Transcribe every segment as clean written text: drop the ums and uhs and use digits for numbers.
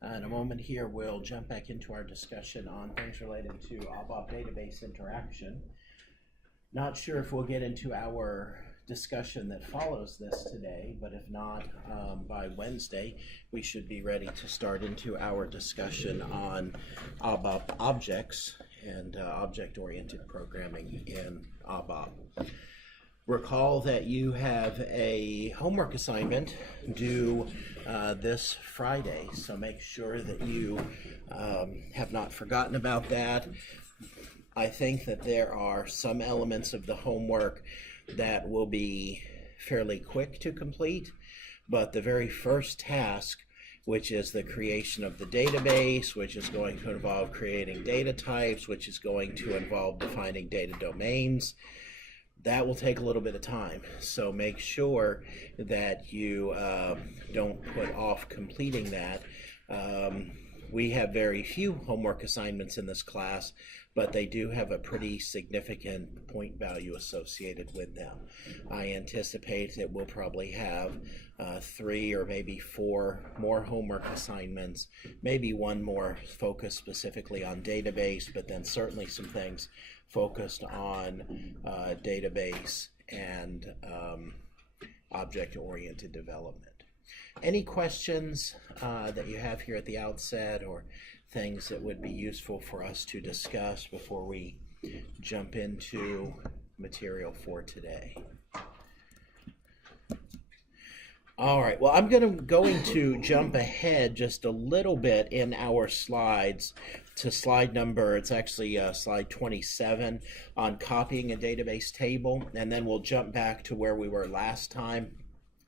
In a moment here, we'll jump back into our discussion on things related to ABAP Database Interaction. Not sure if we'll get into our discussion that follows this today, but if not, by Wednesday, we should be ready to start into our discussion on ABAP objects and object-oriented programming in ABAP. Recall that you have a homework assignment due this Friday, so make sure that you have not forgotten about that. I think that there are some elements of the homework that will be fairly quick to complete, but the very first task, which is the creation of the database, which is going to involve creating data types, which is going to involve defining data domains, that will take a little bit of time. So make sure that you don't put off completing that. We have very few homework assignments in this class, but they do have a pretty significant point value associated with them. I anticipate that we'll probably have 3 or maybe 4 more homework assignments, maybe one more focused specifically on database, but then certainly some things focused on database and object-oriented development. Any questions that you have here at the outset, or things that would be useful for us to discuss before we jump into material for today? All right, well, I'm going to jump ahead just a little bit in our slides to slide number, it's actually slide 27 on copying a database table, and then we'll jump back to where we were last time.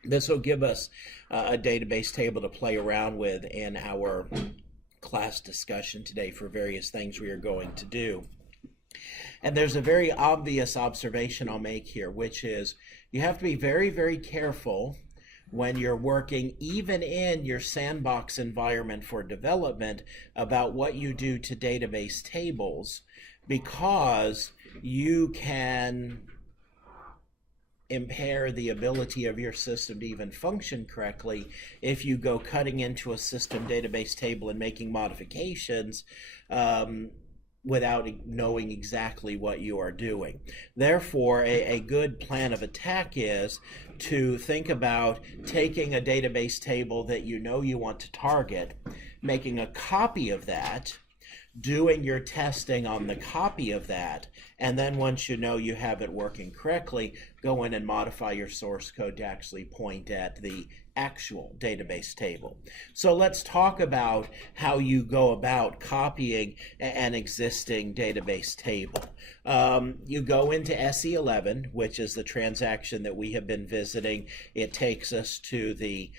This will give us a database table to play around with in our class discussion today for various things we are going to do. And there's a very obvious observation I'll make here, which is you have to be very, very careful when you're working, even in your sandbox environment for development, about what you do to database tables, because you can impair the ability of your system to even function correctly if you go cutting into a system database table and making modifications without knowing exactly what you are doing. Therefore, a good plan of attack is to think about taking a database table that you know you want to target, making a copy of that, doing your testing on the copy of that, and then once you know you have it working correctly, go in and modify your source code to actually point at the actual database table. So let's talk about how you go about copying an existing database table. You go into SE11, which is the transaction that we have been visiting. It takes us to the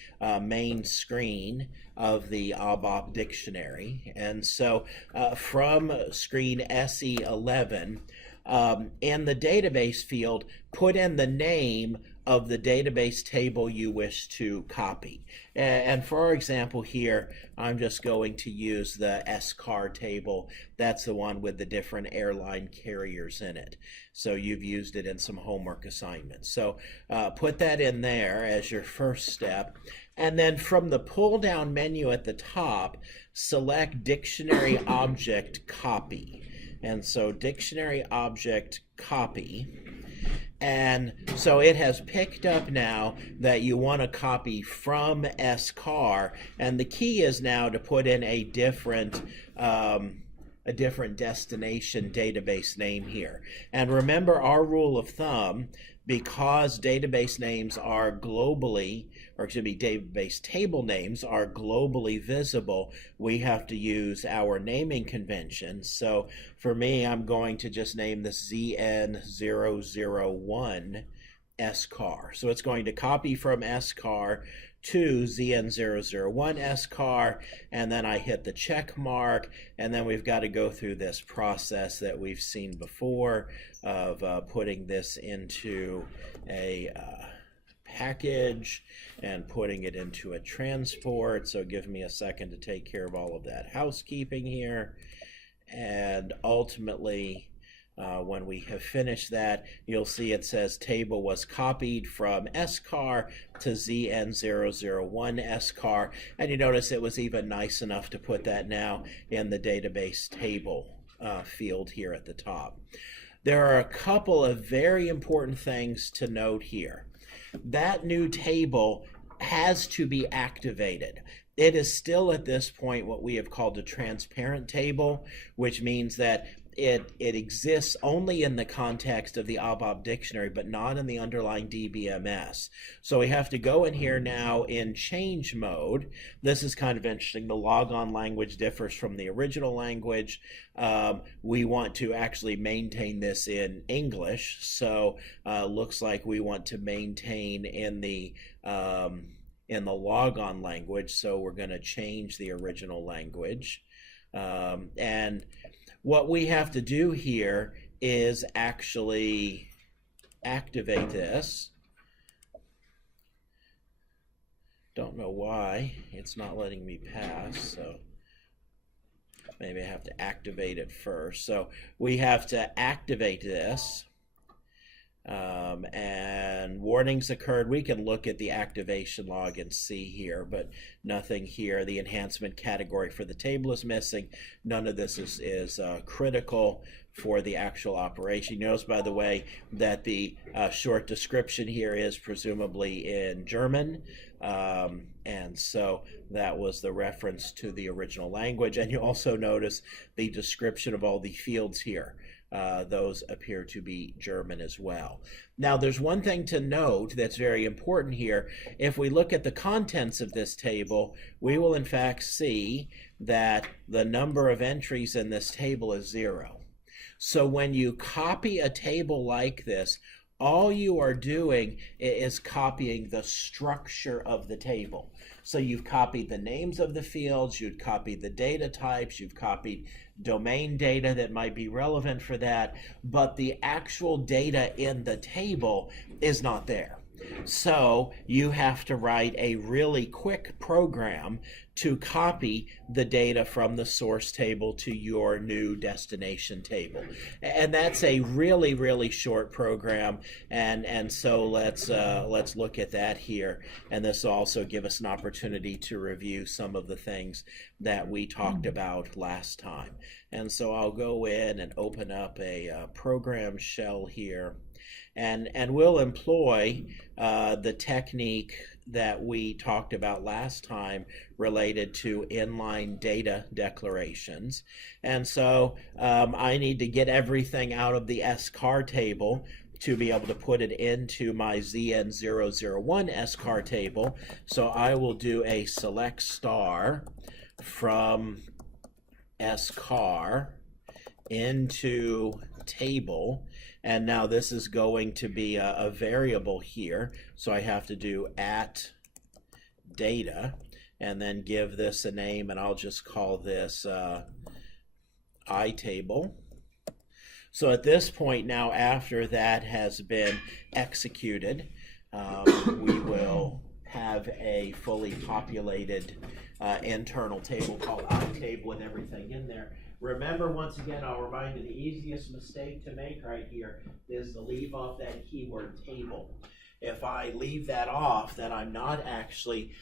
main screen of the ABAP dictionary. And so from screen SE11, in the database field, put in the name of the database table you wish to copy. And for our example here, I'm just going to use the SCAR table. That's the one with the different airline carriers in it. So you've used it in some homework assignments. So put that in there as your first step. And then from the pull-down menu at the top, select Dictionary Object Copy. And so Dictionary Object Copy. And so it has picked up now that you want to copy from SCAR, and the key is now to put in a different destination database name here. And remember our rule of thumb, because database names are globally, or it should be database table names are globally visible, we have to use our naming conventions. So for me, I'm going to just name this ZN001 SCAR. So it's going to copy from SCAR to ZN001 SCAR, and then I hit the check mark, and then we've got to go through this process that we've seen before of putting this into a package and putting it into a transport. So give me a second to take care of all of that housekeeping here, and ultimately When we have finished that, you'll see it says table was copied from SCAR to ZN001 SCAR, and you notice it was even nice enough to put that now in the database table field here at the top. There are a couple of very important things to note here. That new table has to be activated. It is still at this point what we have called a transparent table, which means that it exists only in the context of the ABAP dictionary, but not in the underlying DBMS. So we have to go in here now in change mode. This is kind of interesting. The logon language differs from the original language. We want to actually maintain this in English. So looks like we want to maintain in the logon language. So we're going to change the original language. And what we have to do here is actually activate this. Don't know why it's not letting me pass, so maybe I have to activate it first. So we have to activate this. And warnings occurred. We can look at the activation log and see here, but nothing here. The enhancement category for the table is missing. None of this is critical for the actual operation. You notice, by the way, that the short description here is presumably in German, and so that was the reference to the original language. And you also notice the description of all the fields here. Those appear to be German as well. Now, there's one thing to note that's very important here. If we look at the contents of this table, we will in fact see that the number of entries in this table is 0. So when you copy a table like this, all you are doing is copying the structure of the table. So you've copied the names of the fields, you've copied the data types, you've copied domain data that might be relevant for that, but the actual data in the table is not there. So you have to write a really quick program to copy the data from the source table to your new destination table. And that's a really, really short program. And so let's look at that here. And this will also give us an opportunity to review some of the things that we talked about last time. And so I'll go in and open up a program shell here. And we'll employ the technique that we talked about last time related to inline data declarations. And so I need to get everything out of the SCAR table to be able to put it into my ZN001 SCAR table. So I will do a select star from SCAR into table. And now this is going to be a variable here. So I have to do @data and then give this a name, and I'll just call this iTable. So at this point now, after that has been executed, we will have a fully populated internal table called iTable with everything in there. Remember, once again, I'll remind you, the easiest mistake to make right here is to leave off that keyword table. If I leave that off, then I'm not actually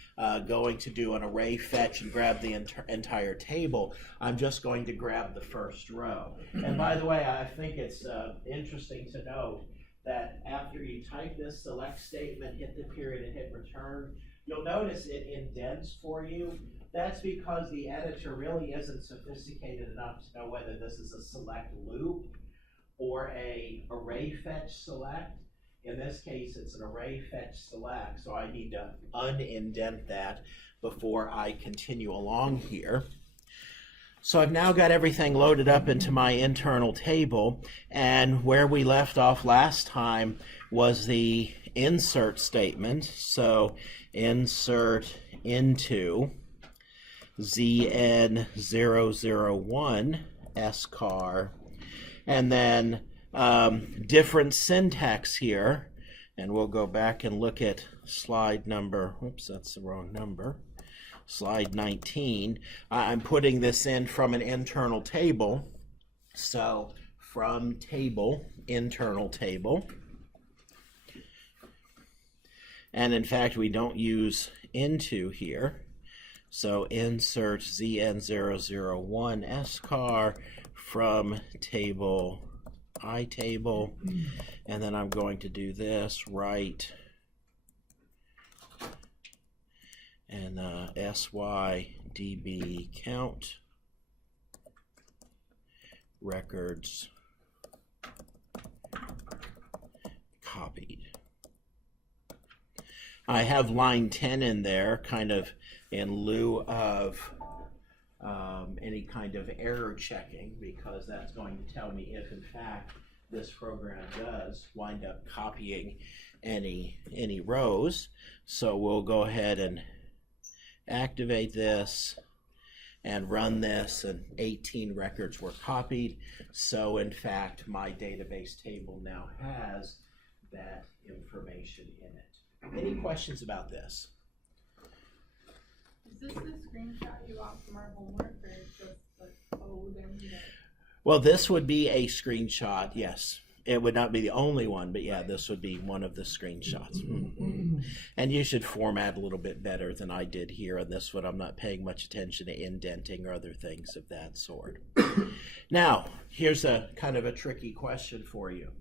going to do an array fetch and grab the entire table. I'm just going to grab the first row. And by the way, I think it's interesting to note that after you type this select statement, hit the period and hit return, you'll notice it indents for you. That's because the editor really isn't sophisticated enough to know whether this is a select loop or a array fetch select. In this case, it's an array fetch select, so I need to unindent that before I continue along here. So I've now got everything loaded up into my internal table, and where we left off last time was the insert statement. So insert into ZN001 SCAR, and then different syntax here, and we'll go back and look at slide number, whoops, that's the wrong number, slide 19. I'm putting this in from an internal table, so from table, internal table. And in fact, we don't use into here. So insert ZN001 SCAR from table iTable, and then I'm going to do this, write and SYDB count records copied. I have line 10 in there kind of in lieu of any kind of error checking, because that's going to tell me if in fact this program does wind up copying any rows. So we'll go ahead and activate this and run this, and 18 records were copied. So in fact my database table now has that information in it. Any questions about this? Is this the screenshot you want from our homework, or just the code and Well, this would be a screenshot, yes. It would not be the only one, but yeah, this would be one of the screenshots. And you should format a little bit better than I did here on this one. I'm not paying much attention to indenting or other things of that sort. Now, here's a kind of a tricky question for you.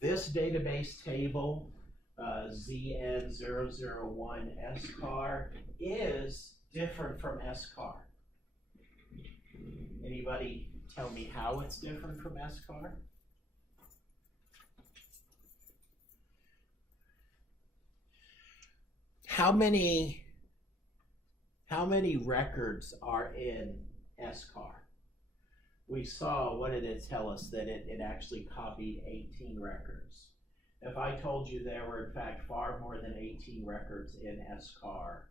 This database table, ZN001 SCAR, is different from SCAR. Anybody tell me how it's different from SCAR? How many records are in SCAR? We saw, what did it tell us? That it actually copied 18 records. If I told you there were in fact far more than 18 records in SCAR,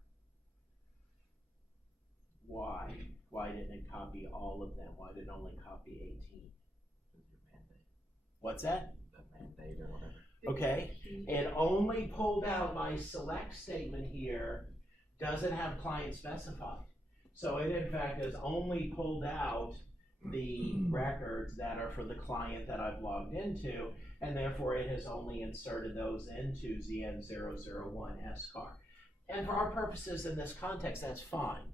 why? Why didn't it copy all of them? Why did it only copy 18? What's that? The mandate or whatever. Okay, it only pulled out my select statement here, doesn't have client specified. So it in fact has only pulled out the records that are for the client that I've logged into, and therefore it has only inserted those into ZN001 SCAR. And for our purposes in this context, that's fine.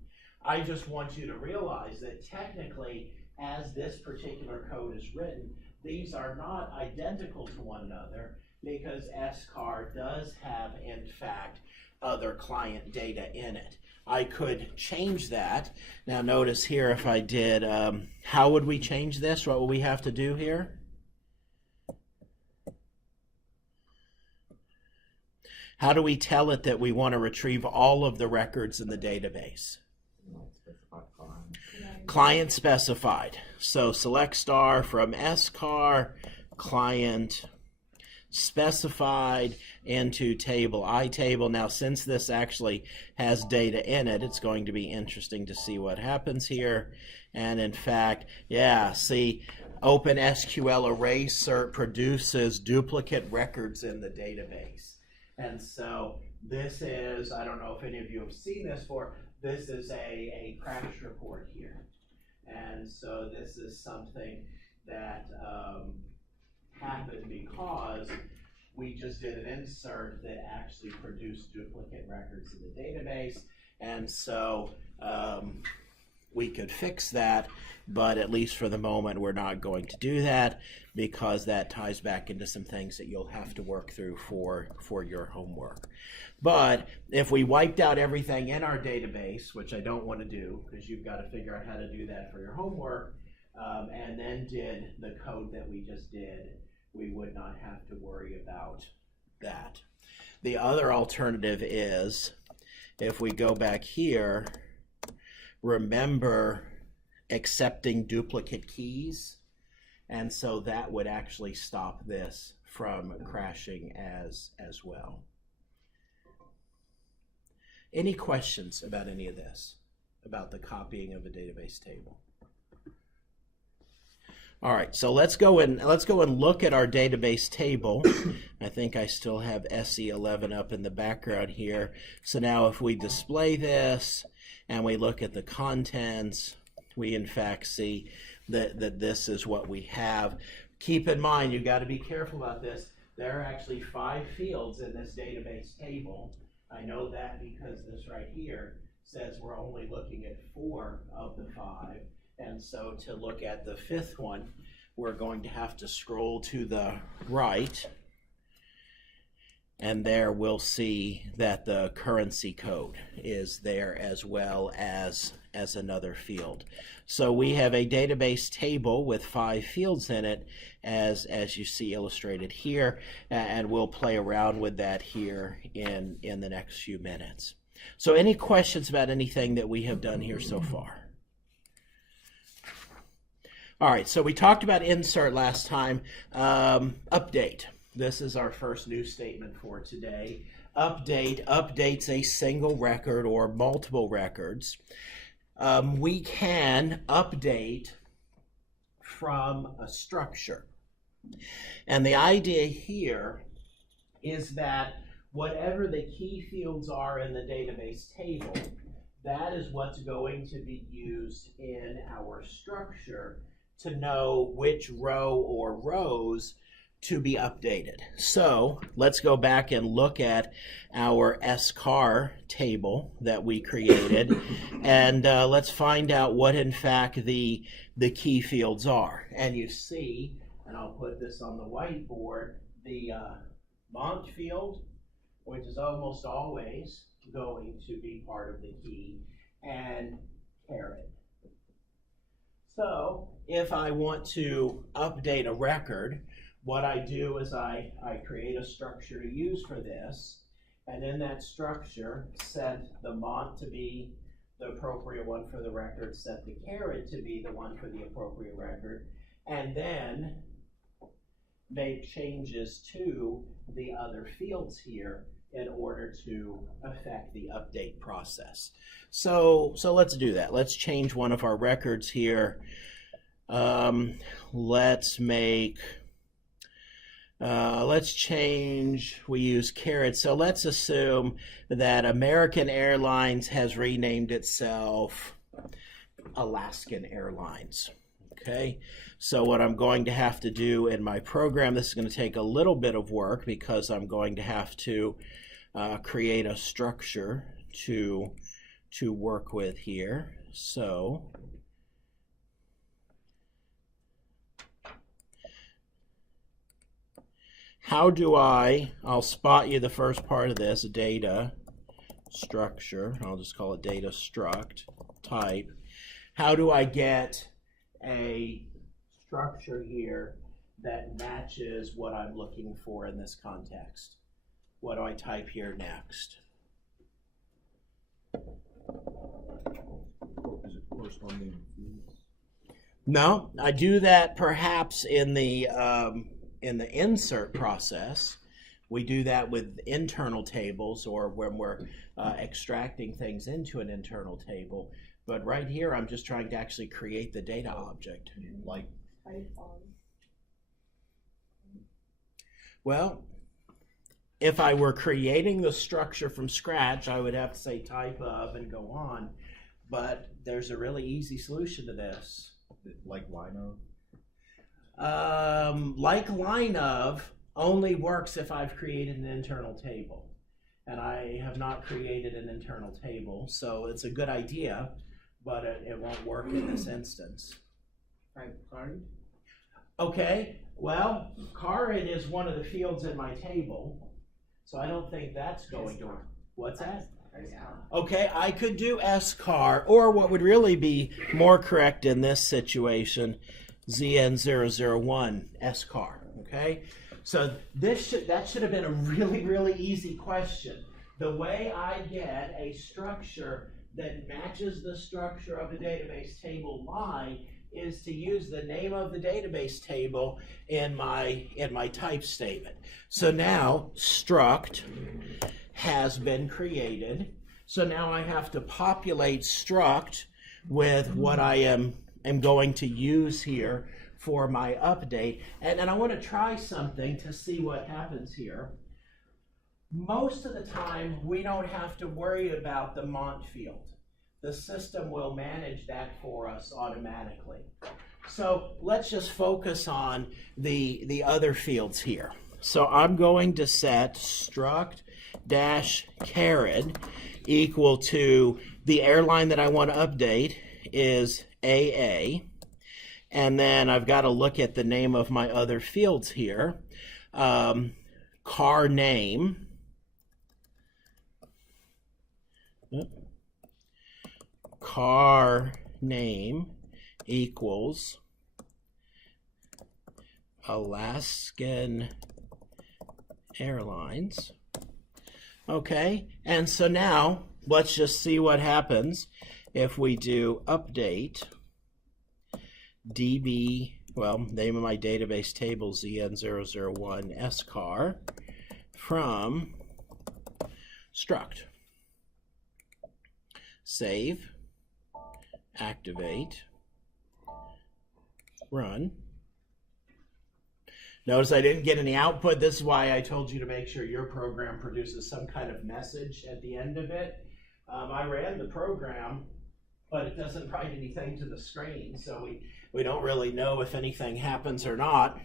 I just want you to realize that technically, as this particular code is written, these are not identical to one another, because SCAR does have, in fact, other client data in it. I could change that. Now notice here, if I did, how would we change this? What will we have to do here? How do we tell it that we want to retrieve all of the records in the database? Client specified. So select star from SCAR, client specified into table iTable. Now since this actually has data in it, it's going to be interesting to see what happens here. And in fact, yeah, see, OpenSQL array cert produces duplicate records in the database. And so this is, I don't know if any of you have seen this before, this is a crash report here. And so this is something that happened because we just did an insert that actually produced duplicate records in the database. And so we could fix that, but at least for the moment we're not going to do that, because that ties back into some things that you'll have to work through for your homework. But if we wiped out everything in our database, which I don't want to do, because you've got to figure out how to do that for your homework, and then did the code that we just did, we would not have to worry about that. The other alternative is, if we go back here, remember accepting duplicate keys, and so that would actually stop this from crashing as well. Any questions about any of this, about the copying of a database table? All right, so let's go and look at our database table. I think I still have SE11 up in the background here. So now if we display this and we look at the contents, we in fact see that this is what we have. Keep in mind, you got to be careful about this. There are actually 5 fields in this database table. I know that because this right here says we're only looking at 4 of the 5. And so to look at the 5th one, we're going to have to scroll to the right. And there we'll see that the currency code is there as well as another field. So we have a database table with 5 fields in it, as you see illustrated here, and we'll play around with that here in the next few minutes. So any questions about anything that we have done here so far? All right, so we talked about insert last time. Update. This is our first new statement for today. Update updates a single record or multiple records. We can update from a structure. And the idea here is that whatever the key fields are in the database table, that is what's going to be used in our structure to know which row or rows to be updated. So let's go back and look at our SCAR table that we created, and let's find out what in fact the key fields are. And you see, and I'll put this on the whiteboard, the mont field, which is almost always going to be part of the key, and caret. So if I want to update a record, what I do is I create a structure to use for this, and in that structure set the mont to be the appropriate one for the record, set the caret to be the one for the appropriate record, and then make changes to the other fields here in order to affect the update process. So let's do that. Let's change one of our records here. Let's change, we use caret, so let's assume that American Airlines has renamed itself Alaskan Airlines. Okay, so what I'm going to have to do in my program, this is going to take a little bit of work because I'm going to have to create a structure to work with here. So how do I'll spot you the first part of this, data structure. I'll just call it data struct type. How do I get a structure here that matches what I'm looking for in this context? What do I type here next? Is it corresponding? No, I do that perhaps in the insert process. We do that with internal tables or when we're extracting things into an internal table. But right here, I'm just trying to actually create the data object. Like, well, if I were creating the structure from scratch, I would have to say type of and go on. But there's a really easy solution to this. like line of? Like line of only works if I've created an internal table. And I have not created an internal table, so it's a good idea, but it won't work in this instance. Type card? Okay, well, caret is one of the fields in my table, so I don't think that's going to work. What's that? Okay, I could do scar, or what would really be more correct in this situation, ZN001 scar. Okay, so that should have been a really, really easy question. The way I get a structure that matches the structure of a database table line is to use the name of the database table in my type statement. So now struct has been created. So now I have to populate struct with what I am going to use here for my update. And I want to try something to see what happens here. Most of the time, we don't have to worry about the mont field. the system will manage that for us automatically. So let's just focus on the other fields here. So I'm going to set struct dash caret equal to the airline that I want to update is AA. And then I've got to look at the name of my other fields here. Car name. Car name equals Alaskan Airlines. Okay, and so now let's just see what happens if we do update DB, well, name of my database table ZN001 SCAR from struct. Save, activate, run. Notice I didn't get any output. This is why I told you to make sure your program produces some kind of message at the end of it. I ran the program, but it doesn't write anything to the screen, so we don't really know if anything happens or not.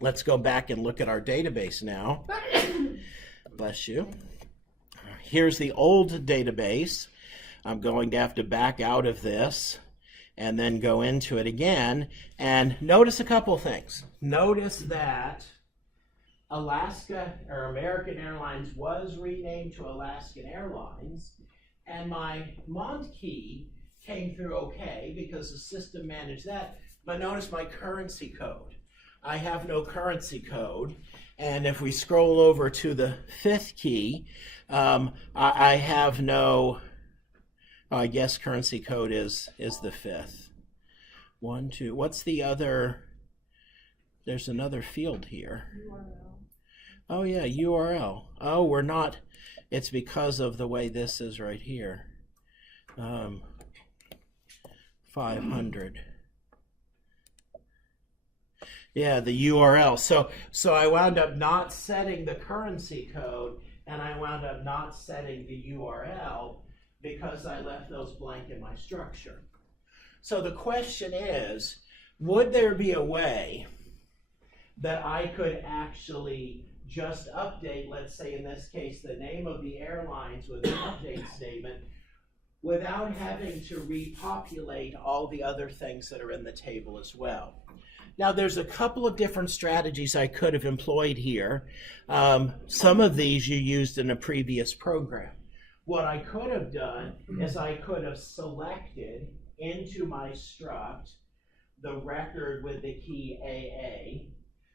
Let's go back and look at our database now. Bless you. Here's the old database. I'm going to have to back out of this and then go into it again. And notice a couple things. Notice that Alaska or American Airlines was renamed to Alaskan Airlines, and my Mont key came through okay because the system managed that. But notice my currency code. I have no currency code. And if we scroll over to the fifth key, I have no, I guess currency code is the fifth. 1, 2, what's the other? There's another field here. URL. Oh yeah, URL. Oh, we're not, it's because of the way this is right here. 500. Yeah, the URL. So I wound up not setting the currency code, and I wound up not setting the URL because I left those blank in my structure. So the question is, would there be a way that I could actually just update, let's say in this case, the name of the airlines with an update statement without having to repopulate all the other things that are in the table as well? Now, there's a couple of different strategies I could have employed here. Some of these you used in a previous program. What I could have done is I could have selected into my struct the record with the key AA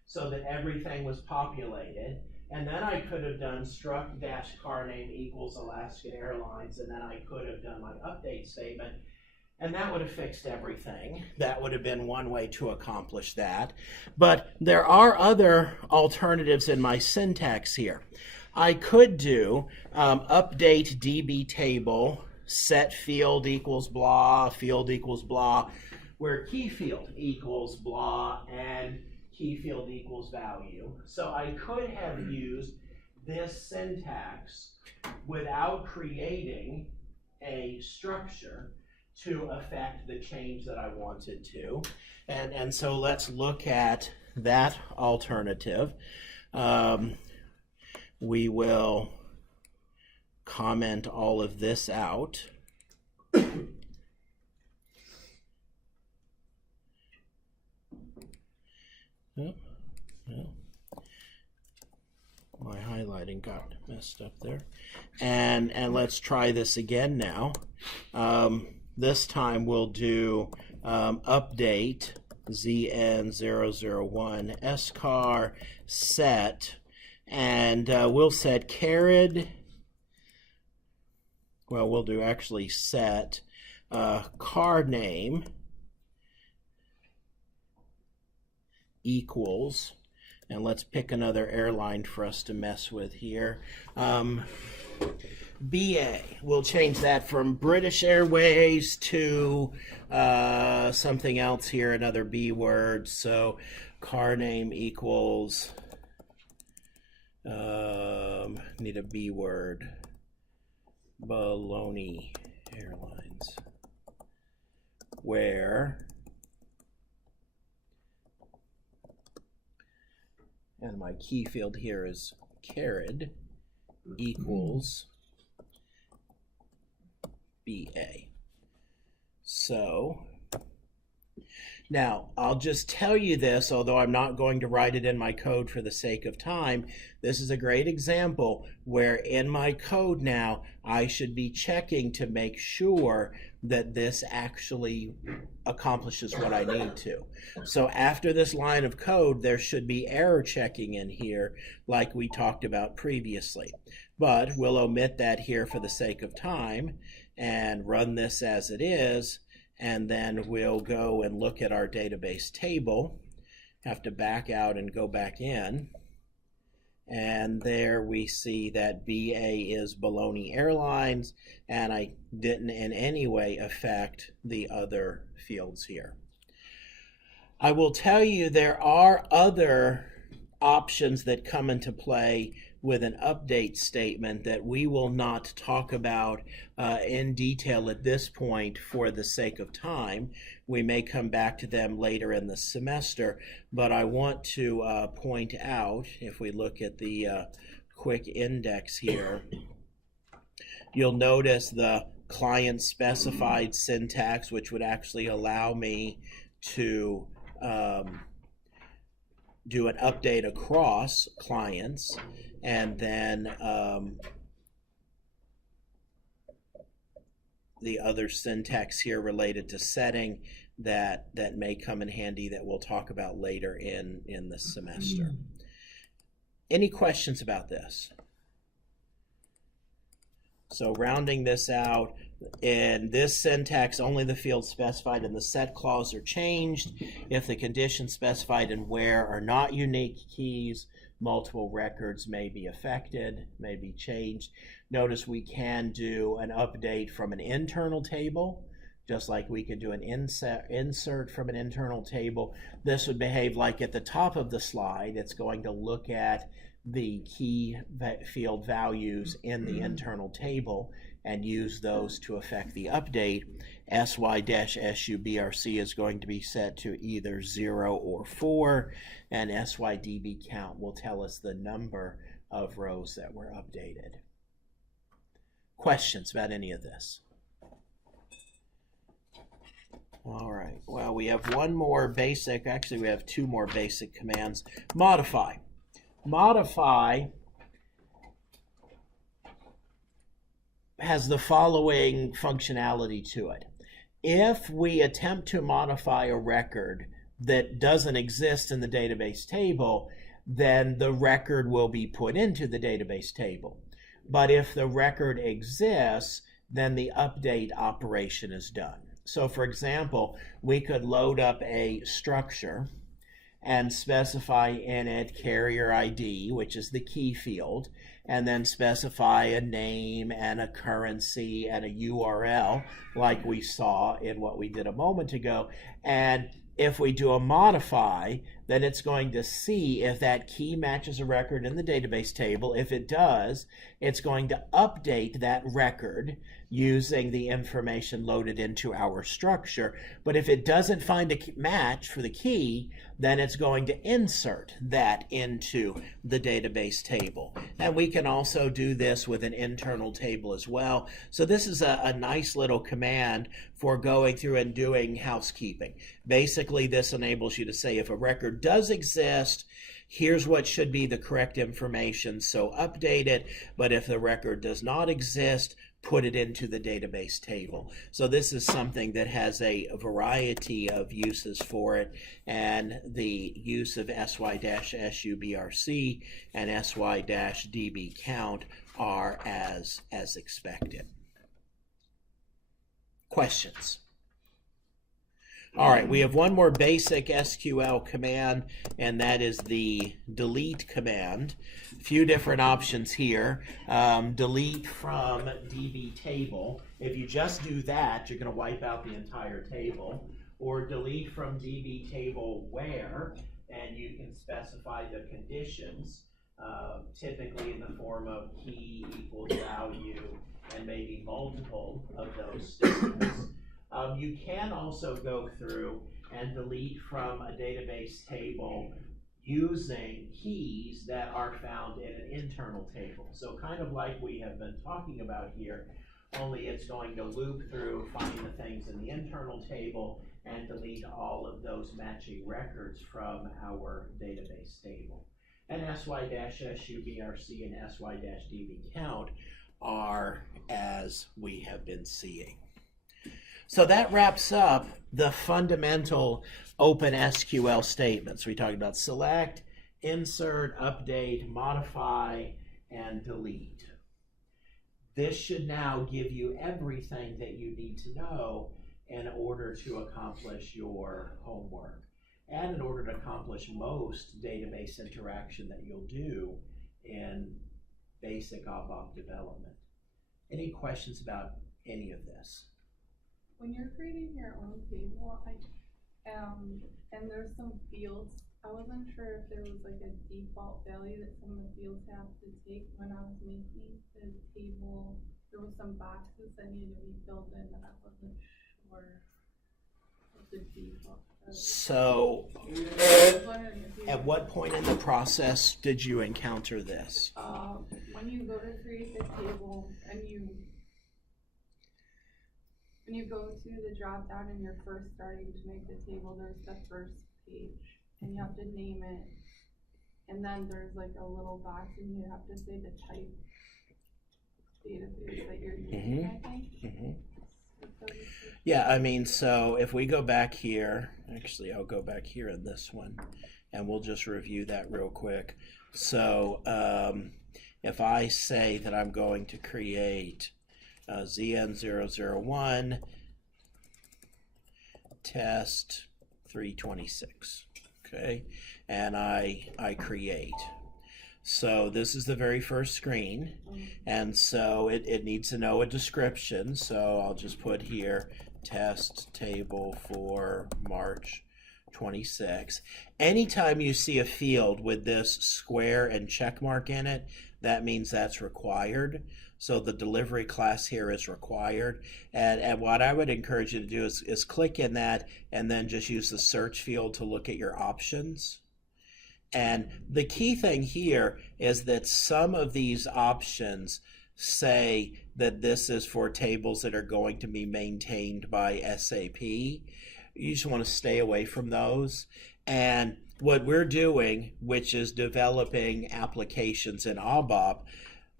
so that everything was populated. And then I could have done struct dash car name equals Alaskan Airlines, and then I could have done my update statement. And that would have fixed everything. That would have been one way to accomplish that. But there are other alternatives in my syntax here. I could do update DB table, set field equals blah, where key field equals blah, and key field equals value. So I could have used this syntax without creating a structure to affect the change that I wanted to. And so let's look at that alternative. We will comment all of this out. My highlighting got messed up there. And let's try this again now. This time we'll do update ZN001 SCAR set, and we'll set caret. Well, we'll do actually set car name equals, and let's pick another airline for us to mess with here. BA, we'll change that from British Airways to something else here, another B word. So car name equals, need a B word, baloney. airlines, where, and my key field here is caret equals BA. So now I'll just tell you this, although I'm not going to write it in my code for the sake of time. This is a great example where in my code now I should be checking to make sure that this actually accomplishes what I need to. So after this line of code, there should be error checking in here like we talked about previously. But we'll omit that here for the sake of time and run this as it is. And then we'll go and look at our database table. Have to back out and go back in. And there we see that BA is Baloney Airlines, and I didn't in any way affect the other fields here. I will tell you there are other options that come into play with an update statement that we will not talk about in detail at this point for the sake of time. We may come back to them later in the semester, but I want to point out, if we look at the quick index here, you'll notice the client specified syntax, which would actually allow me to do an update across clients, and then the other syntax here related to setting that may come in handy that we'll talk about later in the semester. Any questions about this? So rounding this out, in this syntax, only the fields specified in the set clause are changed. If the conditions specified in where are not unique keys, multiple records may be affected, may be changed. Notice we can do an update from an internal table, just like we could do an insert from an internal table. This would behave like at the top of the slide. It's going to look at the key field values in the internal table and use those to affect the update. sy-subrc is going to be set to either 0 or 4, and sydb count will tell us the number of rows that were updated. Questions about any of this? All right, well, we have one more basic, actually we have two more basic commands. Modify. Modify has the following functionality to it. If we attempt to modify a record that doesn't exist in the database table, then the record will be put into the database table. But if the record exists, then the update operation is done. So for example, we could load up a structure and specify in it carrier ID, which is the key field, and then specify a name and a currency and a URL like we saw in what we did a moment ago. And if we do a modify, then it's going to see if that key matches a record in the database table. If it does, it's going to update that record using the information loaded into our structure. But if it doesn't find a match for the key, then it's going to insert that into the database table. And we can also do this with an internal table as well. So this is a nice little command for going through and doing housekeeping. Basically, this enables you to say if a record does exist, here's what should be the correct information, so update it. But if the record does not exist, put it into the database table. So this is something that has a variety of uses for it, and the use of sy-subrc and sy-db count are as expected. Questions? All right, we have one more basic SQL command, and that is the delete command. A few different options here. Delete from DB table. If you just do that, you're going to wipe out the entire table. Or delete from DB table where, and you can specify the conditions typically in the form of key equals value and maybe multiple of those statements. You can also go through and delete from a database table using keys that are found in an internal table. So kind of like we have been talking about here, only it's going to loop through, find the things in the internal table, and delete all of those matching records from our database table. And sy-subrc and sy-db count are as we have been seeing. So that wraps up the fundamental open SQL statements. We talked about select, insert, update, modify, and delete. This should now give you everything that you need to know in order to accomplish your homework and in order to accomplish most database interaction that you'll do in basic ABAP development. Any questions about any of this? When you're creating your own table, and there's some fields, I wasn't sure if there was like a default value that some of the fields have to take. When I was making the table, there was some boxes that needed to be filled in that I wasn't sure what the default was. So, at what point in the process did you encounter this? When you go to create the table and when you go to the drop down and you're first starting to make the table, there's the first page and you have to name it, and then there's like a little box and you have to say the type database that you're using, I think. Yeah, I mean, so if we go back here, actually I'll go back here in this one and we'll just review that real quick. So if I say that I'm going to create ZN001 test 326, okay, and I create. So this is the very first screen, and so it needs to know a description, so I'll just put here test table for March 26. Anytime you see a field with this square and check mark in it, that means that's required. So the delivery class here is required. And what I would encourage you to do is click in that and then just use the search field to look at your options. And the key thing here is that some of these options say that this is for tables that are going to be maintained by SAP. You just want to stay away from those. And what we're doing, which is developing applications in ABAP,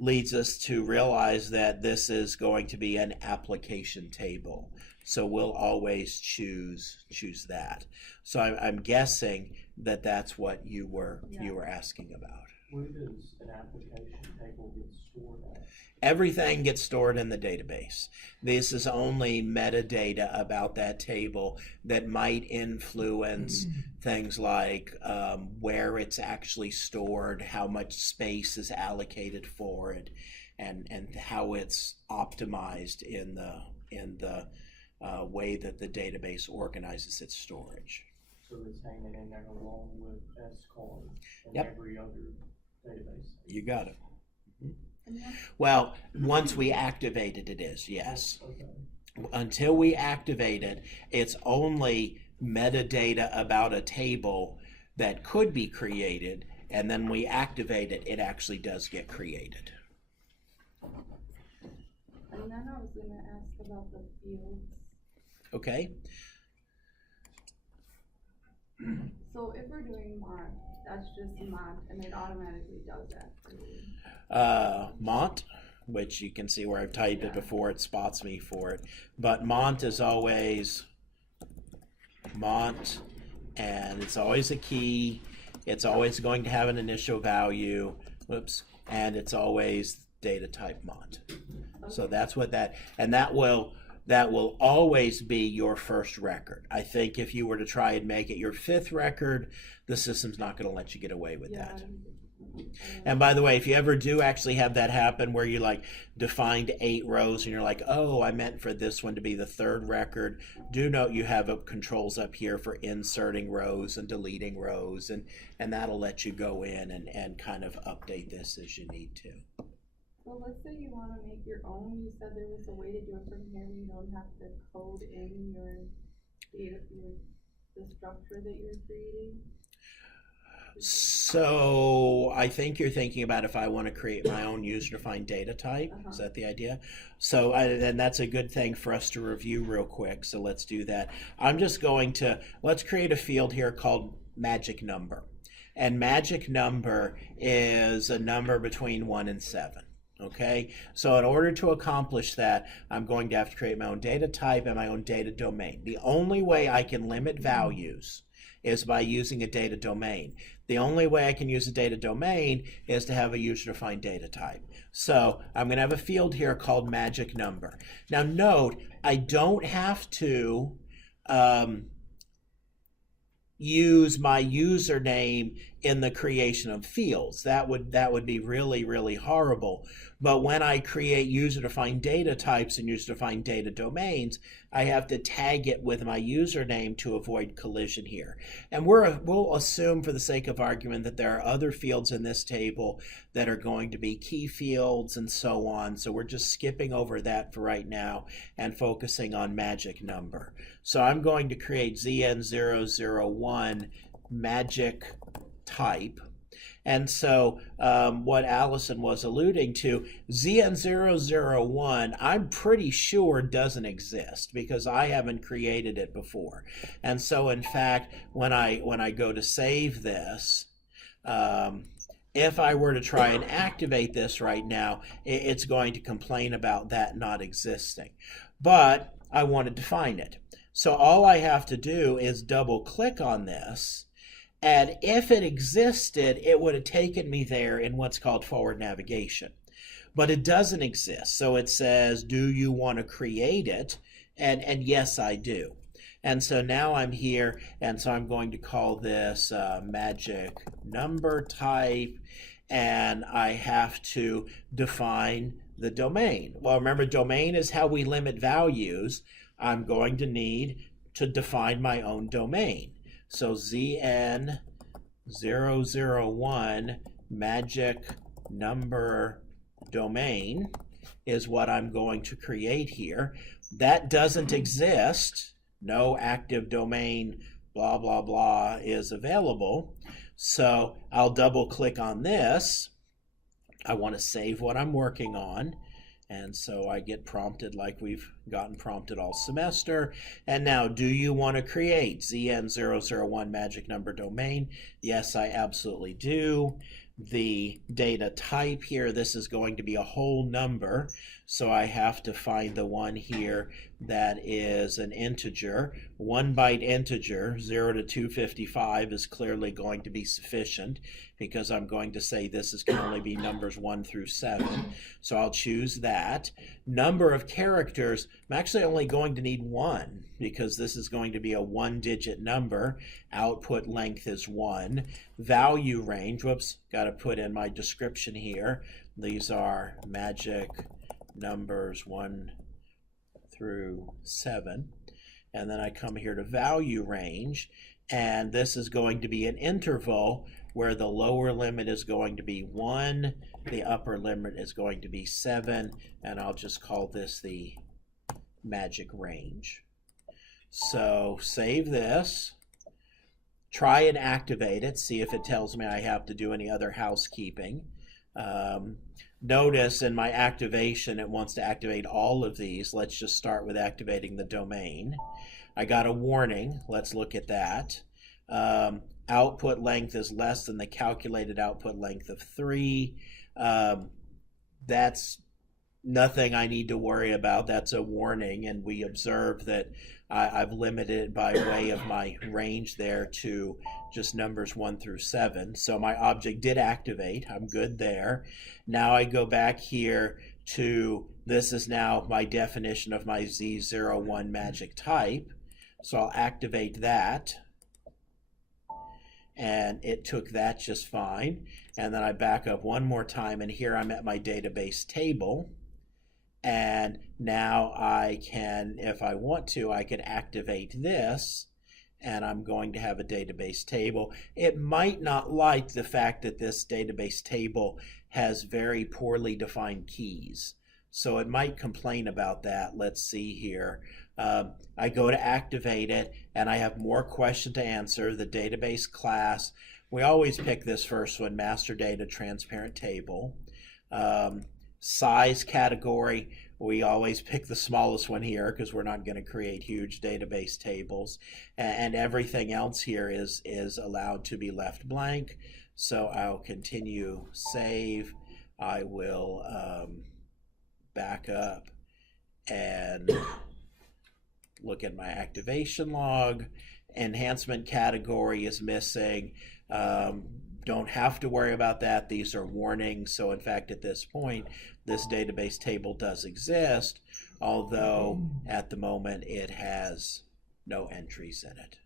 leads us to realize that this is going to be an application table. So we'll always choose that. So I'm guessing that that's what you were asking about. Where does an application table get stored at? Everything gets stored in the database. This is only metadata about that table that might influence things like where it's actually stored, how much space is allocated for it, and how it's optimized in the way that the database organizes its storage. So it's hanging in there along with SCORM and Yep. every other database. You got it. Well, once we activate it, it is, yes. Okay. Until we activate it, it's only metadata about a table that could be created, and then we activate it, it actually does get created. And then I was going to ask about the fields. Okay? So if we're doing mod, that's just mod, and it automatically does that for me. Mont, which you can see where I've typed it before, it spots me for it. But Mont is always Mont, and it's always a key. It's always going to have an initial value. Whoops. And it's always data type Mont. Okay. So that's what that will always be your first record. I think if you were to try and make it your fifth record, the system's not going to let you get away with that. And by the way, if you ever do actually have that happen where you like defined 8 rows and you're like, oh, I meant for this one to be the third record, do note you have controls up here for inserting rows and deleting rows, and that'll let you go in and kind of update this as you need to. Well, let's say you want to make your own. You said there was a way to do it from here. You don't have to code in your data, the structure that you're creating. So I think you're thinking about if I want to create my own user-defined data type. Is that the idea? So and that's a good thing for us to review real quick. So let's do that. I'm just going to, let's create a field here called magic number. And magic number is a number between 1 and 7. Okay, so in order to accomplish that, I'm going to have to create my own data type and my own data domain. The only way I can limit values is by using a data domain. The only way I can use a data domain is to have a user-defined data type. So I'm going to have a field here called magic number. Now note, I don't have to use my username in the creation of fields. That would be really, really horrible. But when I create user-defined data types and user-defined data domains, I have to tag it with my username to avoid collision here. And we'll assume for the sake of argument that there are other fields in this table that are going to be key fields and so on. So we're just skipping over that for right now and focusing on magic number. So I'm going to create ZN001 magic type. And so what Allison was alluding to, ZN001, I'm pretty sure doesn't exist because I haven't created it before. And so in fact, when I go to save this, if I were to try and activate this right now, it's going to complain about that not existing. But I want to define it. So all I have to do is double click on this. And if it existed, it would have taken me there in what's called forward navigation. But it doesn't exist. So it says, do you want to create it? And yes, I do. And so now I'm here, and so I'm going to call this magic number type, and I have to define the domain. Well, remember, domain is how we limit values. I'm going to need to define my own domain. So ZN001 magic number domain is what I'm going to create here. That doesn't exist. No active domain blah, blah, blah is available. So I'll double click on this. I want to save what I'm working on. And so I get prompted like we've gotten prompted all semester. And now, do you want to create ZN001 magic number domain? Yes, I absolutely do. The data type here, this is going to be a whole number. So I have to find the one here that is an integer. 1 byte integer, 0 to 255 is clearly going to be sufficient because I'm going to say this can only be numbers 1 through 7. So I'll choose that. Number of characters, I'm actually only going to need 1 because this is going to be a 1-digit number. Output length is 1. Value range, whoops, got to put in my description here. These are magic numbers 1 through 7. And then I come here to value range, and this is going to be an interval where the lower limit is going to be 1, the upper limit is going to be 7, and I'll just call this the magic range. So save this, try and activate it, see if it tells me I have to do any other housekeeping. Notice in my activation it wants to activate all of these. Let's just start with activating the domain. I got a warning. Let's look at that. Output length is less than the calculated output length of 3. That's nothing I need to worry about. That's a warning, and we observe that I've limited by way of my range there to just numbers 1 through 7. So my object did activate. I'm good there. Now I go back here to, this is now my definition of my Z01 magic type. So I'll activate that. and it took that just fine. And then I back up one more time, and here I'm at my database table. And now I can, if I want to, I can activate this, and I'm going to have a database table. It might not like the fact that this database table has very poorly defined keys. So it might complain about that. Let's see here. I go to activate it, and I have more questions to answer. The database class, we always pick this first one, master data transparent table. Size category, we always pick the smallest one here because we're not going to create huge database tables. And everything else here is allowed to be left blank. So I'll continue save. I will back up and look at my activation log. Enhancement category is missing. Don't have to worry about that. These are warnings. So in fact, at this point, this database table does exist, although at the moment it has no entries in it.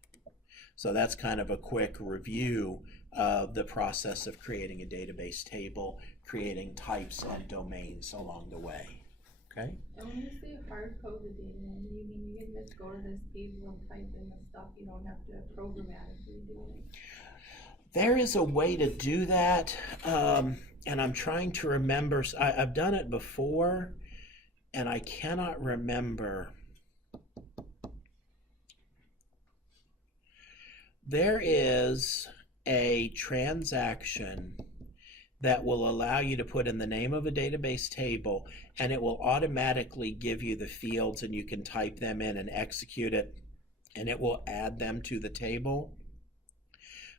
So that's kind of a quick review of the process of creating a database table, creating types and domains along the way. Okay? And when you say hard code the data, you mean you can just go to this table and type in the stuff, you don't have to programmatically do it? There is a way to do that, and I'm trying to remember. I've done it before, and I cannot remember. There is a transaction that will allow you to put in the name of a database table, and it will automatically give you the fields, and you can type them in and execute it, and it will add them to the table.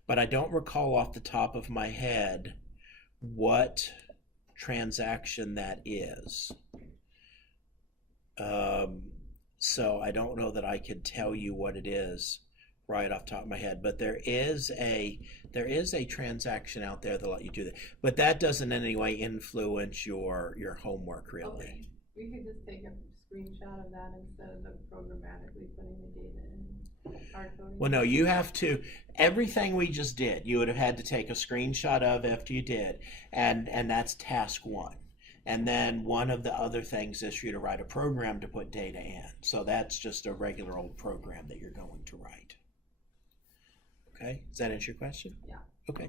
But I don't recall off the top of my head what transaction that is. So I don't know that I could tell you what it is right off the top of my head, but there is a transaction out there that'll let you do that. But that doesn't in any way influence your homework, really. Okay. We could just take a screenshot of that instead of programmatically putting the data in. Well, no, you have to, everything we just did, you would have had to take a screenshot of after you did, and that's task one. And then one of the other things is for you to write a program to put data in. So that's just a regular old program that you're going to write. Okay, does that answer your question? Yeah. Okay.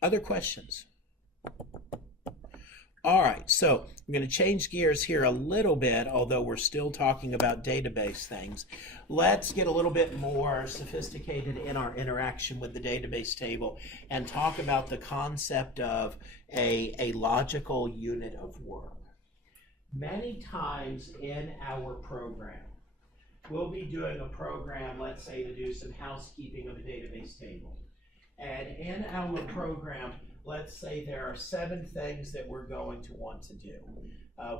Other questions? All right, so I'm going to change gears here a little bit, although we're still talking about database things. Let's get a little bit more sophisticated in our interaction with the database table and talk about the concept of a logical unit of work. Many times in our program, we'll be doing a program, let's say, to do some housekeeping of a database table. And in our program, let's say there are 7 things that we're going to want to do.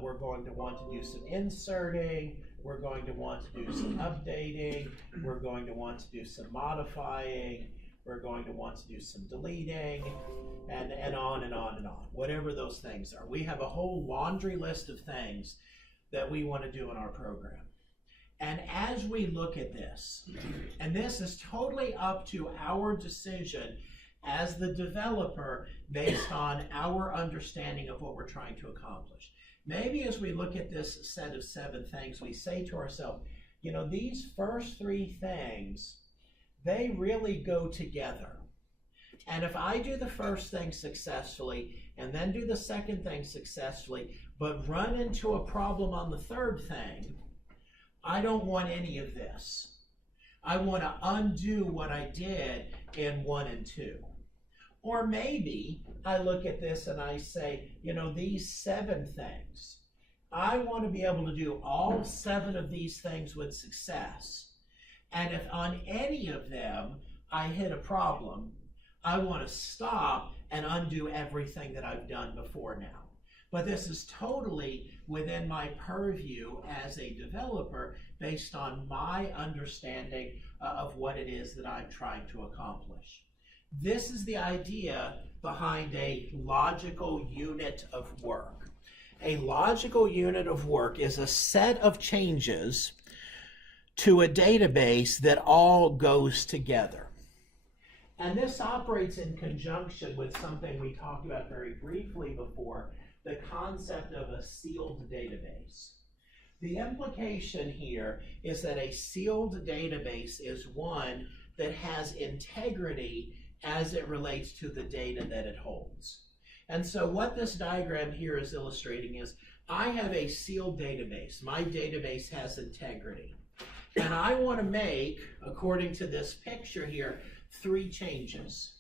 We're going to want to do some inserting, we're going to want to do some updating, we're going to want to do some modifying, we're going to want to do some deleting, and on and on and on, whatever those things are. We have a whole laundry list of things that we want to do in our program. And as we look at this, and this is totally up to our decision as the developer based on our understanding of what we're trying to accomplish. Maybe as we look at this set of 7 things, we say to ourselves, you know, these first 3 things, they really go together. And if I do the first thing successfully and then do the second thing successfully, but run into a problem on the third thing, I don't want any of this. I want to undo what I did in 1 and 2. Or maybe I look at this and I say, you know, these 7 things, I want to be able to do all 7 of these things with success. And if on any of them I hit a problem, I want to stop and undo everything that I've done before now. But this is totally within my purview as a developer based on my understanding of what it is that I'm trying to accomplish. This is the idea behind a logical unit of work. A logical unit of work is a set of changes to a database that all goes together. And this operates in conjunction with something we talked about very briefly before, the concept of a sealed database. The implication here is that a sealed database is one that has integrity as it relates to the data that it holds. And so what this diagram here is illustrating is I have a sealed database. My database has integrity. And I want to make, according to this picture here, 3 changes.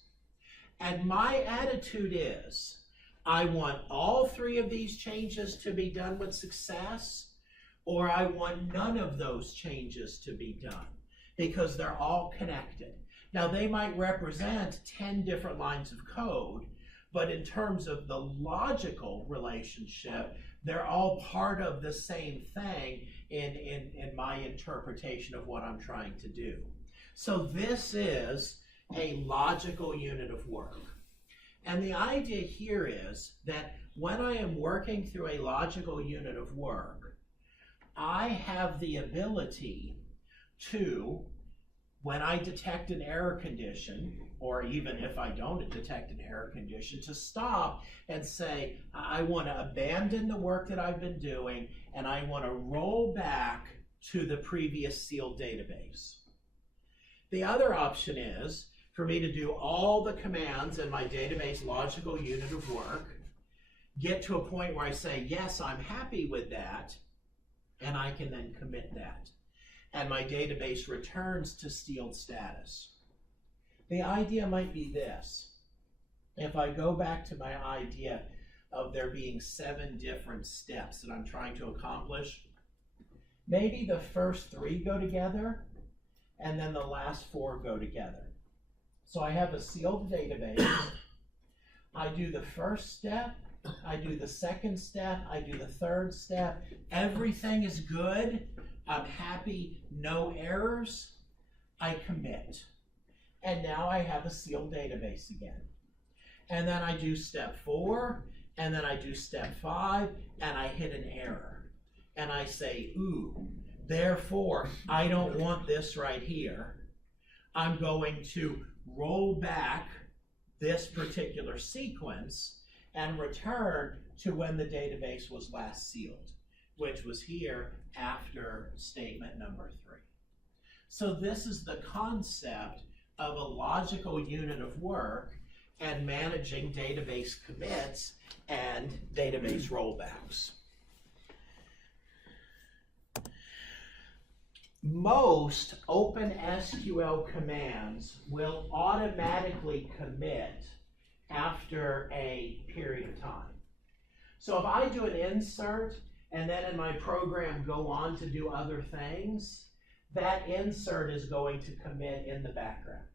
And my attitude is I want all 3 of these changes to be done with success, or I want none of those changes to be done, because they're all connected. Now, they might represent 10 different lines of code, but in terms of the logical relationship, they're all part of the same thing in my interpretation of what I'm trying to do. So this is a logical unit of work. And the idea here is that when I am working through a logical unit of work, I have the ability to, when I detect an error condition, or even if I don't detect an error condition, to stop and say, I want to abandon the work that I've been doing, and I want to roll back to the previous sealed database. The other option is for me to do all the commands in my database logical unit of work, get to a point where I say, yes, I'm happy with that, and I can then commit that. And my database returns to sealed status. The idea might be this. If I go back to my idea of there being 7 different steps that I'm trying to accomplish, maybe the first 3 go together, and then the last 4 go together. So I have a sealed database. I do the first step, I do the second step, I do the third step. Everything is good. I'm happy, no errors. I commit. And now I have a sealed database again. And then I do step 4, and then I do step 5, and I hit an error. And I say, ooh, therefore, I don't want this right here. I'm going to roll back this particular sequence and return to when the database was last sealed, which was here after statement number 3. So this is the concept of a logical unit of work and managing database commits and database rollbacks. Most OpenSQL commands will automatically commit after a period of time. So if I do an insert and then in my program go on to do other things, that insert is going to commit in the background.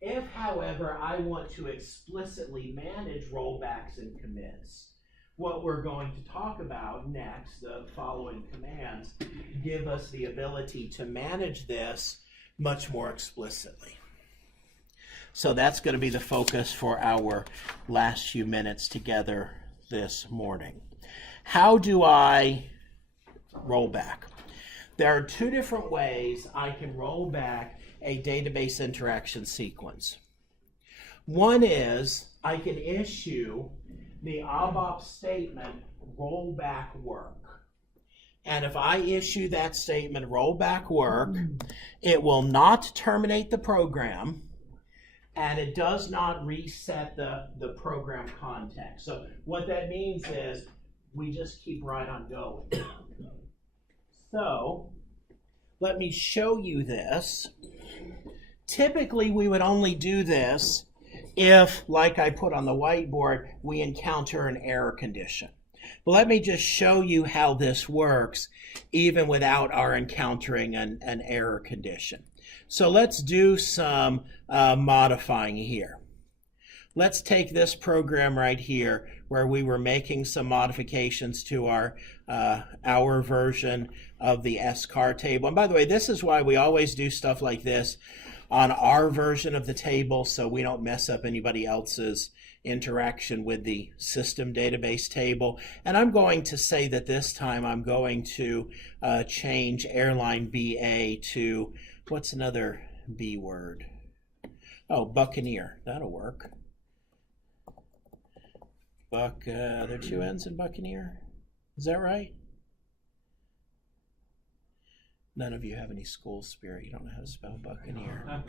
If, however, I want to explicitly manage rollbacks and commits, what we're going to talk about next, the following commands, give us the ability to manage this much more explicitly. So that's going to be the focus for our last few minutes together this morning. How do I roll back? There are 2 different ways I can roll back a database interaction sequence. One is I can issue the ABAP statement rollback work. And if I issue that statement rollback work, it will not terminate the program, and it does not reset the program context. So what that means is we just keep right on going. So let me show you this. Typically, we would only do this if, like I put on the whiteboard, we encounter an error condition. But let me just show you how this works even without our encountering an error condition. So let's do some modifying here. Let's take this program right here where we were making some modifications to our version of the SCAR table. And by the way, this is why we always do stuff like this on our version of the table so we don't mess up anybody else's interaction with the system database table. And I'm going to say that this time I'm going to change airline BA to, what's another B word? Oh, Buccaneer. That'll work. There are two N's in Buccaneer. Is that right? None of you have any school spirit. You don't know how to spell Buccaneer.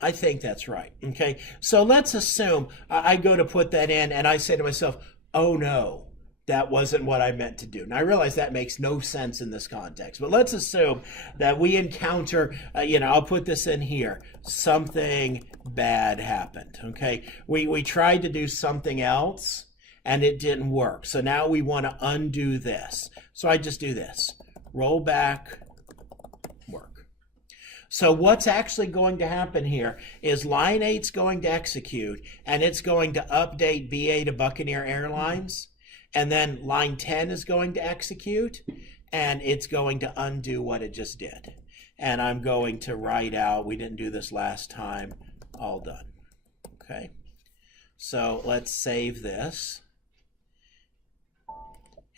I think that's right. Okay, so let's assume I go to put that in and I say to myself, oh no, that wasn't what I meant to do. And I realize that makes no sense in this context, but let's assume that we encounter, I'll put this in here, something bad happened. Okay, we tried to do something else and it didn't work. So now we want to undo this. So I just do this, rollback, work. So what's actually going to happen here is line 8's going to execute and it's going to update BA to Buccaneer Airlines, and then line 10 is going to execute and it's going to undo what it just did. And I'm going to write out, we didn't do this last time, all done. Okay, so let's save this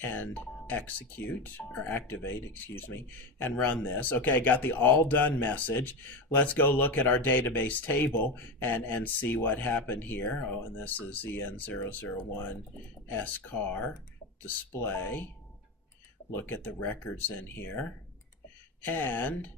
and activate, and run this. Okay, got the all done message. Let's go look at our database table and see what happened here. Oh, and this is EN001 SCAR display. Look at the records in here. And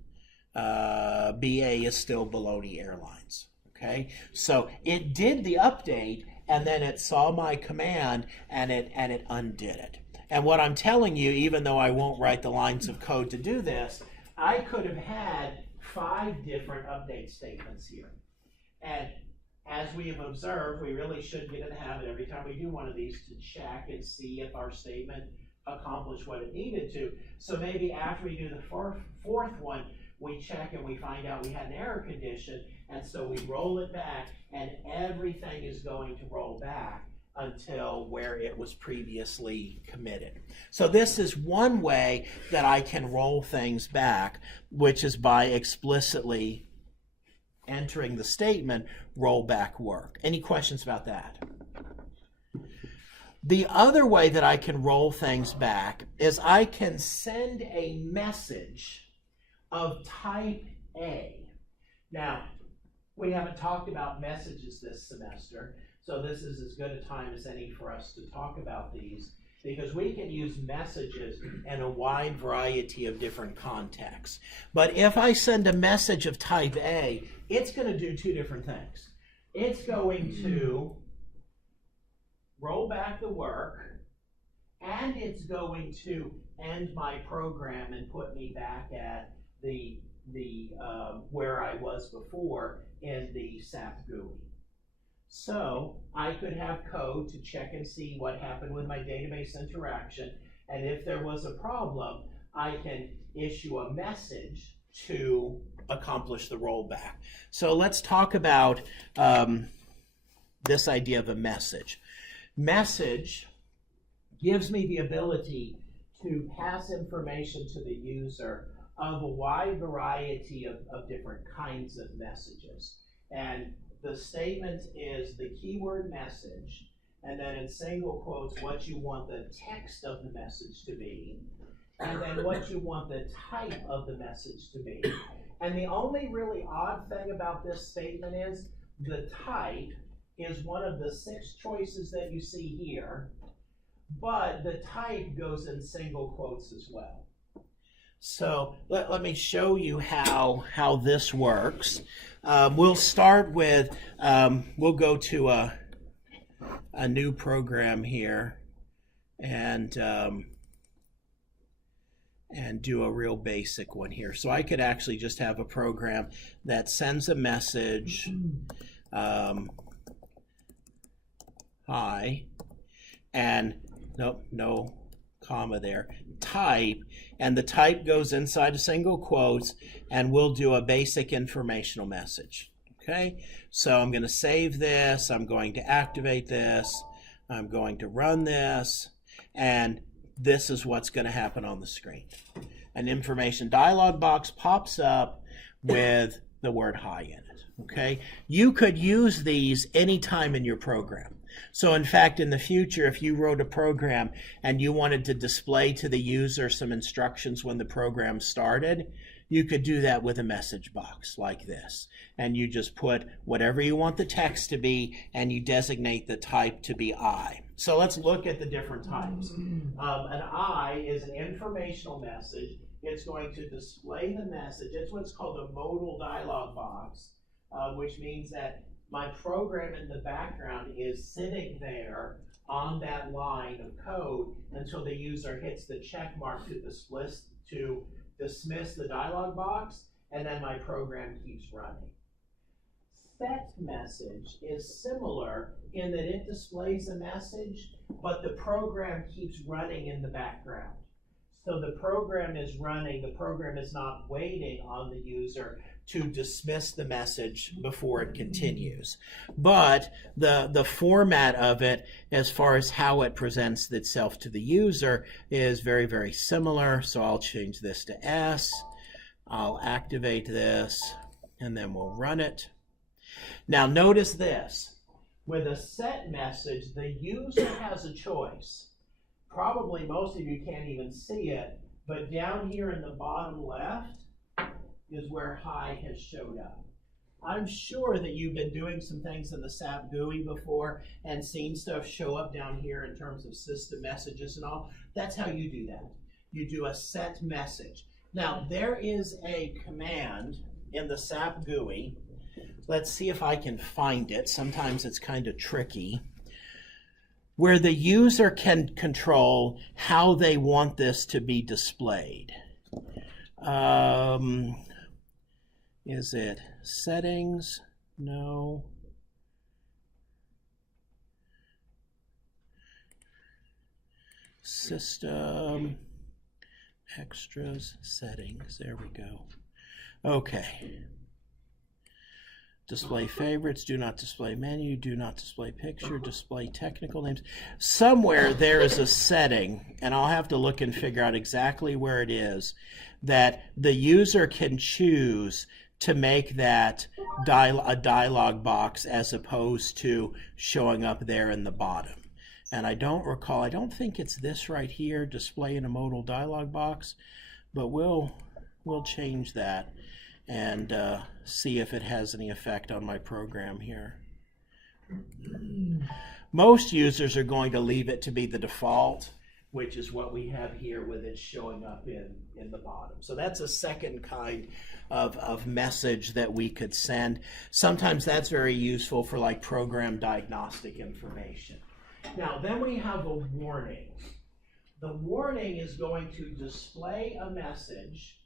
BA is still Baloney Airlines. Okay, so it did the update and then it saw my command and it undid it. And what I'm telling you, even though I won't write the lines of code to do this, I could have had 5 different update statements here. And as we have observed, we really should get in the habit every time we do one of these to check and see if our statement accomplished what it needed to. So maybe after we do the fourth one, we check and we find out we had an error condition, and so we roll it back, and everything is going to roll back until where it was previously committed. So this is one way that I can roll things back, which is by explicitly entering the statement rollback work. Any questions about that? The other way that I can roll things back is I can send a message of type A. Now, we haven't talked about messages this semester, so this is as good a time as any for us to talk about these, because we can use messages in a wide variety of different contexts. But if I send a message of type A, it's going to do 2 different things. It's going to roll back the work, and it's going to end my program and put me back at the where I was before in the SAP GUI. So I could have code to check and see what happened with my database interaction, and if there was a problem, I can issue a message to accomplish the rollback. So let's talk about this idea of a message. Message gives me the ability to pass information to the user of a wide variety of different kinds of messages. And the statement is the keyword message, and then in single quotes what you want the text of the message to be, and then what you want the type of the message to be. And the only really odd thing about this statement is the type is one of the 6 choices that you see here, but the type goes in single quotes as well. So let me show you how this works. We'll start with, we'll go to a new program here and do a real basic one here. So I could actually just have a program that sends a message, hi, and nope, no comma there, type, and the type goes inside of single quotes, and we'll do a basic informational message. Okay, so I'm going to save this, I'm going to activate this, I'm going to run this, and this is what's going to happen on the screen. An information dialog box pops up with the word hi in it. Okay, you could use these anytime in your program. So in fact, in the future, if you wrote a program and you wanted to display to the user some instructions when the program started, You could do that with a message box like this. And you just put whatever you want the text to be, and you designate the type to be I. So let's look at the different types. An I is an informational message. It's going to display the message. It's what's called a modal dialog box, which means that my program in the background is sitting there on that line of code until the user hits the check mark to dismiss the dialog box, and then my program keeps running. Set message is similar in that it displays a message, but the program keeps running in the background. So the program is running, the program is not waiting on the user to dismiss the message before it continues. But the format of it, as far as how it presents itself to the user, is very, very similar. So I'll change this to S. I'll activate this, and then we'll run it. Now notice this. With a set message, the user has a choice. Probably most of you can't even see it, but down here in the bottom left is where hi has showed up. I'm sure that you've been doing some things in the SAP GUI before and seen stuff show up down here in terms of system messages and all. That's how you do that. You do a set message. Now, there is a command in the SAP GUI. Let's see if I can find it. Sometimes it's kind of tricky, where the user can control how they want this to be displayed. Is it settings? No. System, extras, settings. There we go. Okay. Display favorites, do not display menu, do not display picture, display technical names. Somewhere there is a setting, and I'll have to look and figure out exactly where it is, that the user can choose to make that a dialog box as opposed to showing up there in the bottom. And I don't recall, I don't think it's this right here, display in a modal dialog box, but we'll change that and see if it has any effect on my program here. Most users are going to leave it to be the default, which is what we have here with it showing up in the bottom. So that's a second kind of message that we could send. Sometimes that's very useful for like program diagnostic information. Now then we have a warning. The warning is going to display a message,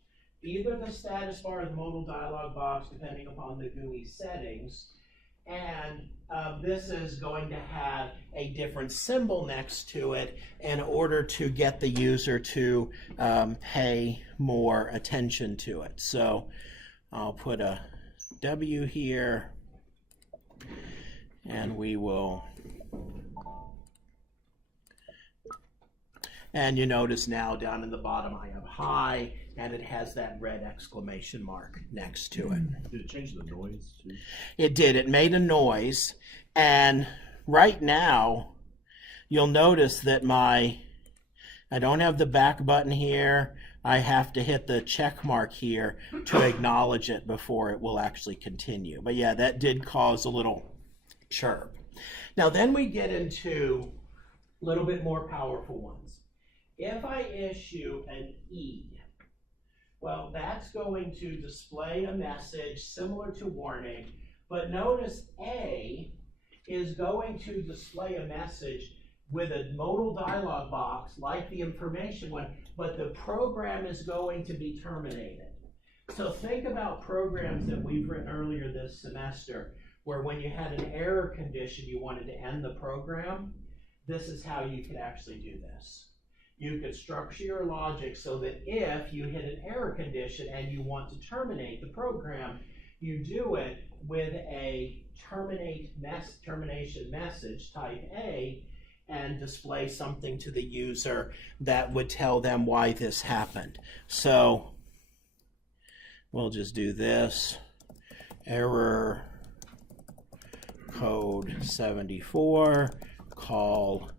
either the status bar or the modal dialog box, depending upon the GUI settings, and this is going to have a different symbol next to it in order to get the user to pay more attention to it. So I'll put a W here, and we will, and you notice now down in the bottom I have hi, and it has that red exclamation mark next to it. Did it change the noise too? It did. It made a noise, and right now you'll notice that I don't have the back button here. I have to hit the check mark here to acknowledge it before it will actually continue. But yeah, that did cause a little chirp. Now then we get into a little bit more powerful ones. If I issue an E, well, that's going to display a message similar to warning, but notice A is going to display a message with a modal dialog box like the information one, but the program is going to be terminated. So think about programs that we've written earlier this semester where when you had an error condition you wanted to end the program. This is how you could actually do this. You could structure your logic so that if you hit an error condition and you want to terminate the program, you do it with a termination message type A and display something to the user that would tell them why this happened. So we'll just do this, error code 74, call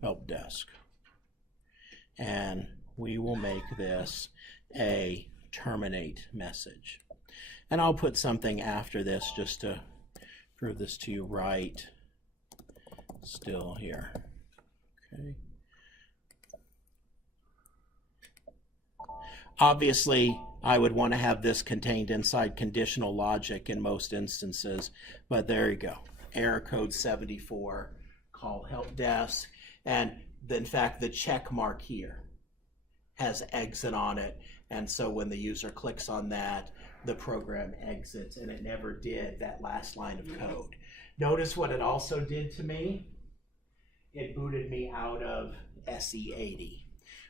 help desk. And we will make this a terminate message. And I'll put something after this just to prove this to you right still here. Okay. Obviously, I would want to have this contained inside conditional logic in most instances, but there you go. Error code 74, call help desk, and in fact, the check mark here has exit on it, and so when the user clicks on that, the program exits, and it never did that last line of code. Notice what it also did to me. It booted me out of SE80,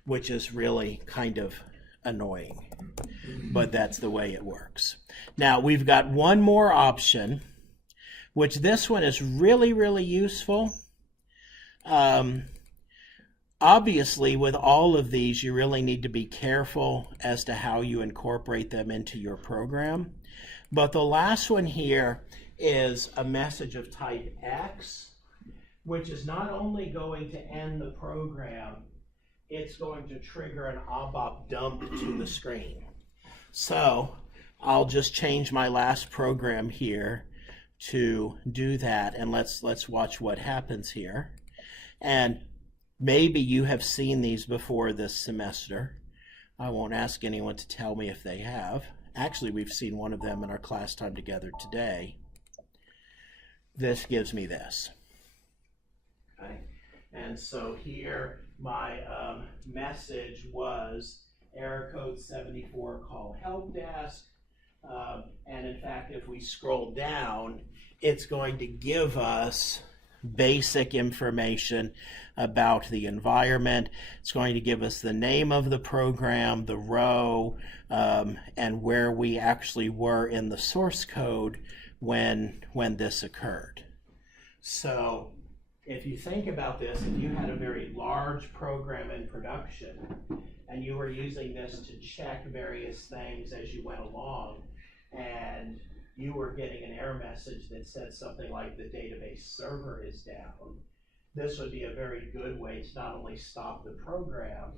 which is really kind of annoying, but that's the way it works. Now we've got one more option, which this one is really, really useful. Obviously, with all of these, you really need to be careful as to how you incorporate them into your program. But the last one here is a message of type X, which is not only going to end the program, it's going to trigger an ABAP dump to the screen. So I'll just change my last program here to do that, and let's watch what happens here. And maybe you have seen these before this semester. I won't ask anyone to tell me if they have. Actually, we've seen one of them in our class time together today. This gives me this. Okay. And so here my message was error code 74, call help desk. And in fact, if we scroll down, it's going to give us basic information about the environment. It's going to give us the name of the program, the row, and where we actually were in the source code when this occurred. So if you think about this, if you had a very large program in production and you were using this to check various things as you went along, and you were getting an error message that said something like the database server is down, this would be a very good way to not only stop the program,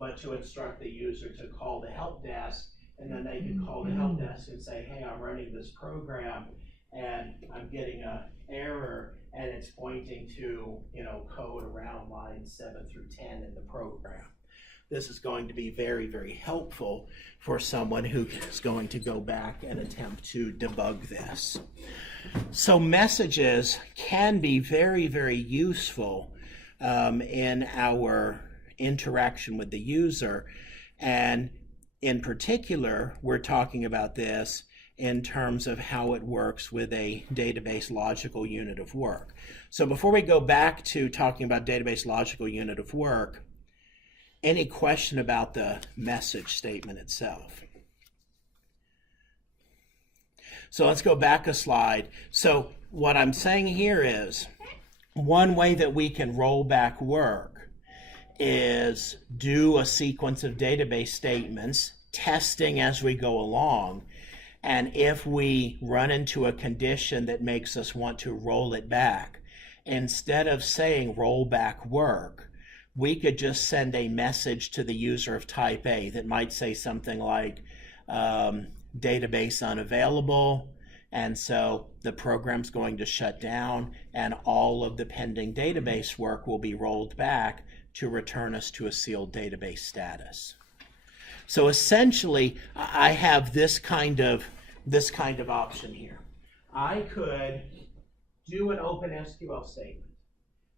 but to instruct the user to call the help desk, and then they can call the help desk and say, hey, I'm running this program and I'm getting an error, and it's pointing to, code around lines 7 through 10 in the program. This is going to be very, very helpful for someone who is going to go back and attempt to debug this. So messages can be very, very useful in our interaction with the user. And in particular, we're talking about this in terms of how it works with a database logical unit of work. So before we go back to talking about database logical unit of work, any question about the message statement itself? So let's go back a slide. So what I'm saying here is one way that we can roll back work is do a sequence of database statements, testing as we go along. And if we run into a condition that makes us want to roll it back, instead of saying roll back work, we could just send a message to the user of type A that might say something like database unavailable, and so the program's going to shut down and all of the pending database work will be rolled back to return us to a sealed database status. So essentially, I have this kind of option here. I could do an open SQL statement.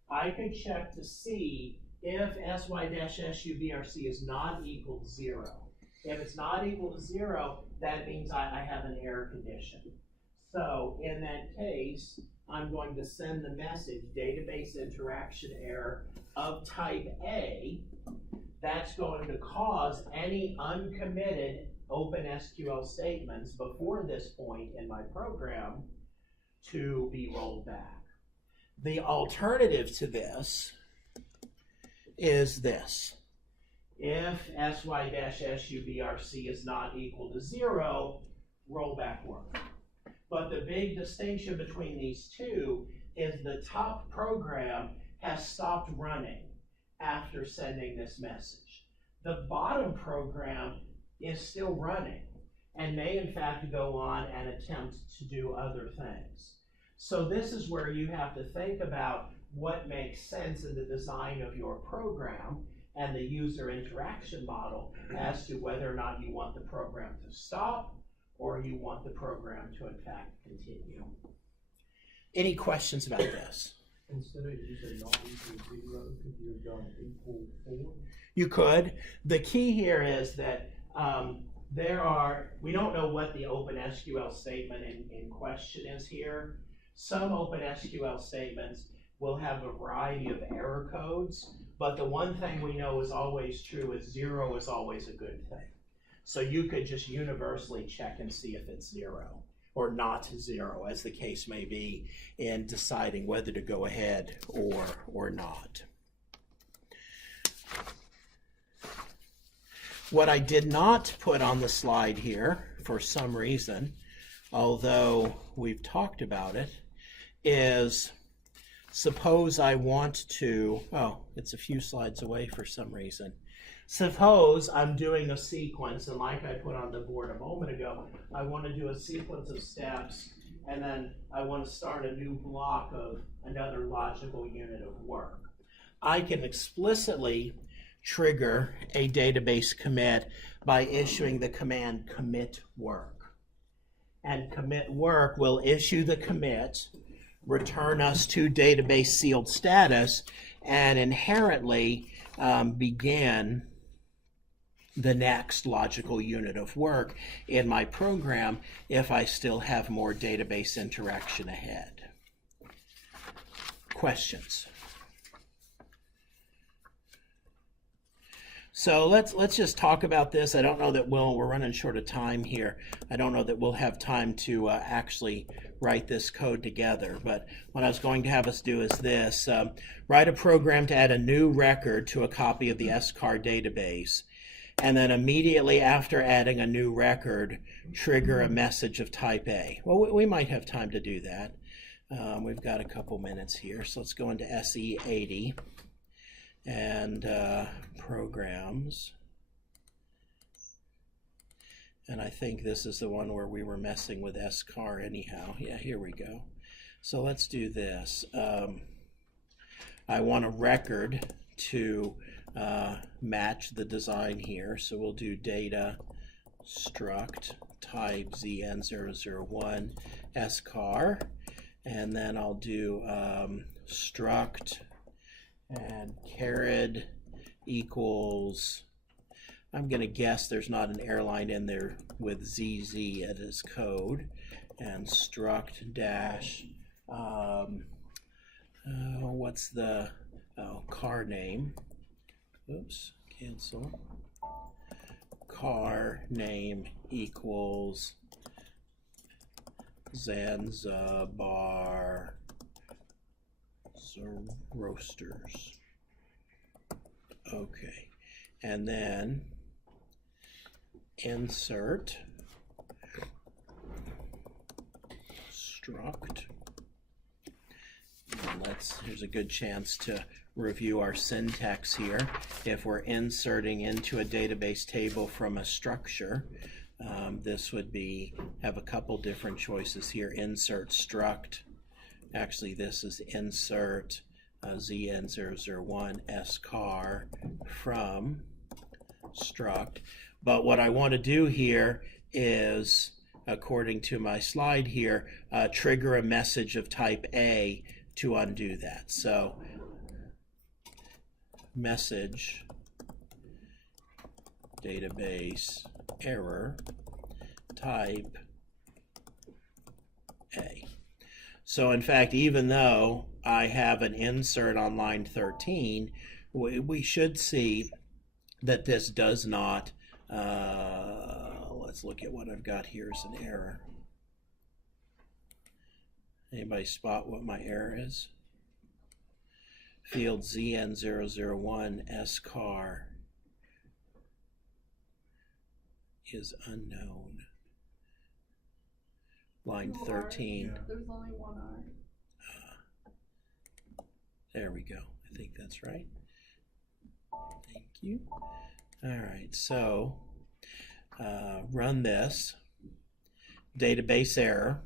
I could check to see if sy-subrc is not equal to 0. If it's not equal to 0, that means I have an error condition. So in that case, I'm going to send the message database interaction error of type A. That's going to cause any uncommitted open SQL statements before this point in my program to be rolled back. The alternative to this is this. If sy-subrc is not equal to 0, roll back work. But the big distinction between these two is the top program has stopped running after sending this message. The bottom program is still running and may in fact go on and attempt to do other things. So this is where you have to think about what makes sense in the design of your program and the user interaction model as to whether or not you want the program to stop or you want the program to in fact continue. Any questions about this? Instead of using not equal 0, could you have done equal 4? You could. The key here is that we don't know what the OpenSQL statement in question is here. Some OpenSQL statements will have a variety of error codes, but the one thing we know is always true is 0 is always a good thing. So you could just universally check and see if it's 0 or not 0, as the case may be, in deciding whether to go ahead or not. What I did not put on the slide here, for some reason, although we've talked about it, is suppose I want to, oh, it's a few slides away for some reason. Suppose I'm doing a sequence, and like I put on the board a moment ago, I want to do a sequence of steps, and then I want to start a new block of another logical unit of work. I can explicitly trigger a database commit by issuing the command commit work. And commit work will issue the commit, return us to database sealed status, and inherently begin the next logical unit of work in my program if I still have more database interaction ahead. Questions? So let's just talk about this. I don't know that we're running short of time here. I don't know that we'll have time to actually write this code together, but what I was going to have us do is this. Write a program to add a new record to a copy of the SCAR database, and then immediately after adding a new record, trigger a message of type A. Well, we might have time to do that. We've got a couple minutes here, so let's go into SE80 and programs. And I think this is the one where we were messing with SCAR anyhow. Yeah, here we go. So let's do this. I want a record to match the design here. So we'll do data struct type ZN001 SCAR. And then I'll do struct and caret equals, I'm going to guess there's not an airline in there with ZZ as code, and struct dash, what's the car name? Oops, cancel. Car name equals Zanzibar Roasters. Okay, and then insert struct. And here's a good chance to review our syntax here. If we're inserting into a database table from a structure, this would have a couple different choices here. Insert struct. Actually, this is insert ZN001 SCAR from struct. But what I want to do here is, according to my slide here, trigger a message of type A to undo that. So message database error type A. So in fact, even though I have an insert on line 13, we should see that this does not, let's look at what I've got here as an error. Anybody spot what my error is? Field ZN001 SCAR is unknown. Line 13. There's only one R. There we go. I think that's right. Thank you. All right, so run this, database error.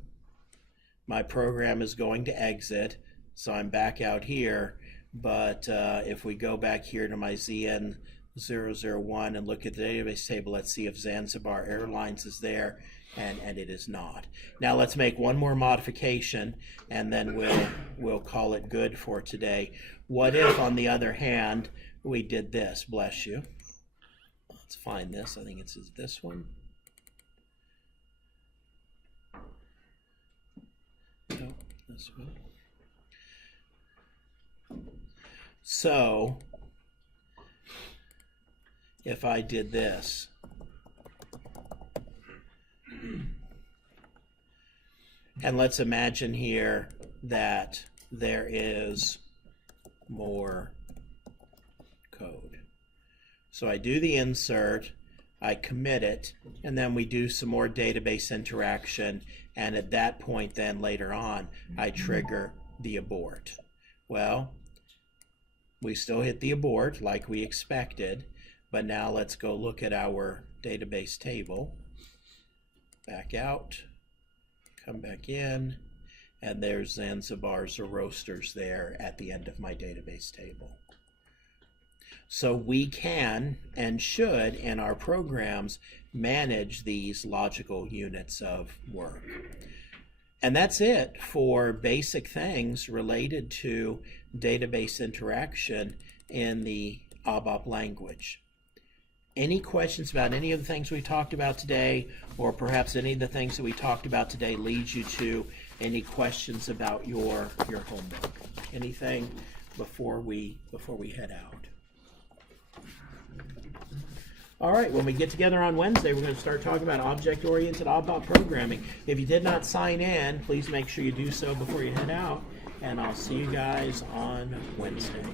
My program is going to exit, so I'm back out here. But if we go back here to my ZN001 and look at the database table, let's see if Zanzibar Airlines is there, and it is not. Now let's make one more modification, and then we'll call it good for today. What if, on the other hand, we did this? Bless you. Let's find this. I think it's this one. No, this one. So, if I did this, and let's imagine here that there is more code. So I do the insert, I commit it, and then we do some more database interaction, and at that point then later on, I trigger the abort. Well, we still hit the abort like we expected, but now let's go look at our database table. Back out, come back in, and there's Zanzibars or roasters there at the end of my database table. So we can and should in our programs manage these logical units of work. And that's it for basic things related to database interaction in the ABAP language. Any questions about any of the things we talked about today, or perhaps any of the things that we talked about today leads you to any questions about your homework? Anything before we head out? All right, when we get together on Wednesday, we're going to start talking about object-oriented ABAP programming. If you did not sign in, please make sure you do so before you head out, and I'll see you guys on Wednesday.